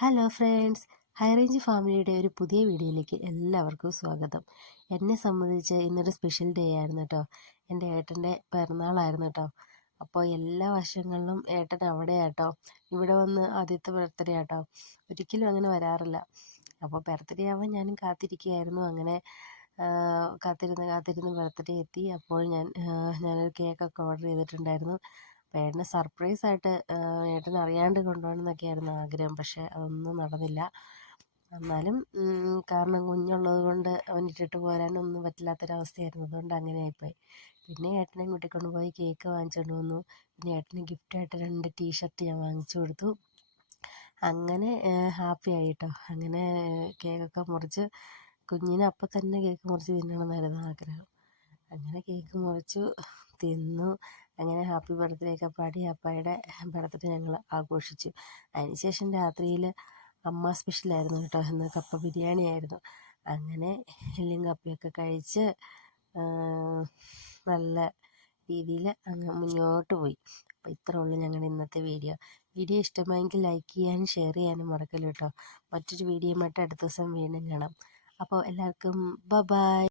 Hello friends, high range ഫാമിലിയുടെ ഒരു പുതിയ വീഡിയോയിലേക്ക് എല്ലാവർക്കും സ്വാഗതം. എന്നെ സംബന്ധിച്ച് ഇന്നൊരു സ്പെഷ്യൽ ഡേ ആയിരുന്നു കേട്ടോ. എൻ്റെ ഏട്ടൻ്റെ പിറന്നാളായിരുന്നു കേട്ടോ. അപ്പോൾ എല്ലാ വർഷങ്ങളിലും ഏട്ടൻ അവിടെയാട്ടോ. ഇവിടെ വന്ന് ആദ്യത്തെ ബർത്ത്ഡേ ആട്ടോ. ഒരിക്കലും അങ്ങനെ വരാറില്ല. അപ്പോൾ ബർത്ത്ഡേ ആവാൻ ഞാനും കാത്തിരിക്കുകയായിരുന്നു. അങ്ങനെ കാത്തിരുന്ന് ബർത്ത്ഡേ എത്തി. അപ്പോൾ ഞാനൊരു കേക്കൊക്കെ ഓർഡർ ചെയ്തിട്ടുണ്ടായിരുന്നു. അപ്പോൾ ഏട്ടന് സർപ്രൈസായിട്ട് ഏട്ടൻ അറിയാണ്ട് കൊണ്ടുപോകണം എന്നൊക്കെയായിരുന്നു ആഗ്രഹം. പക്ഷേ അതൊന്നും നടന്നില്ല. എന്നാലും കാരണം കുഞ്ഞുള്ളത് കൊണ്ട് അവനിട്ടിട്ട് പോരാനൊന്നും പറ്റില്ലാത്തൊരവസ്ഥയായിരുന്നു. അതുകൊണ്ട് അങ്ങനെ ആയിപ്പോയി. പിന്നെ ഏട്ടനെ കൂട്ടിക്കൊണ്ട് പോയി കേക്ക് വാങ്ങിച്ചുകൊണ്ട് വന്നു. പിന്നെ ഏട്ടന് ഗിഫ്റ്റായിട്ട് 2 ടീഷർട്ട് ഞാൻ വാങ്ങിച്ചു കൊടുത്തു. അങ്ങനെ ഹാപ്പി ആയി കേട്ടോ. അങ്ങനെ കേക്കൊക്കെ മുറിച്ച് കുഞ്ഞിന് അപ്പം തന്നെ കേക്ക് മുറിച്ച് തിന്നണമെന്നായിരുന്നു ആഗ്രഹം. അങ്ങനെ കേക്ക് മുറിച്ചു തിന്നു. അങ്ങനെ ഹാപ്പി ബർത്ത്ഡേ ഒക്കെ പാടി അപ്പായുടെ ബർത്ത്ഡേ ഞങ്ങൾ ആഘോഷിച്ചു. അതിനുശേഷം രാത്രിയിൽ അമ്മ സ്പെഷ്യലായിരുന്നു കേട്ടോ. ഇന്ന് കപ്പ ബിരിയാണി ആയിരുന്നു. അങ്ങനെ എല്ലും കപ്പയൊക്കെ കഴിച്ച് നല്ല രീതിയിൽ അങ്ങ് മുന്നോട്ട് പോയി. അപ്പോൾ ഇത്രേ ഉള്ളൂ ഞങ്ങളുടെ ഇന്നത്തെ വീഡിയോ. വീഡിയോ ഇഷ്ടമായെങ്കിൽ ലൈക്ക് ചെയ്യാനും ഷെയർ ചെയ്യാനും മറക്കല്ലോ കേട്ടോ. മറ്റൊരു വീഡിയോയുമായിട്ട് അടുത്ത ദിവസം വീണ്ടും കാണാം. അപ്പോൾ എല്ലാവർക്കും ബൈ.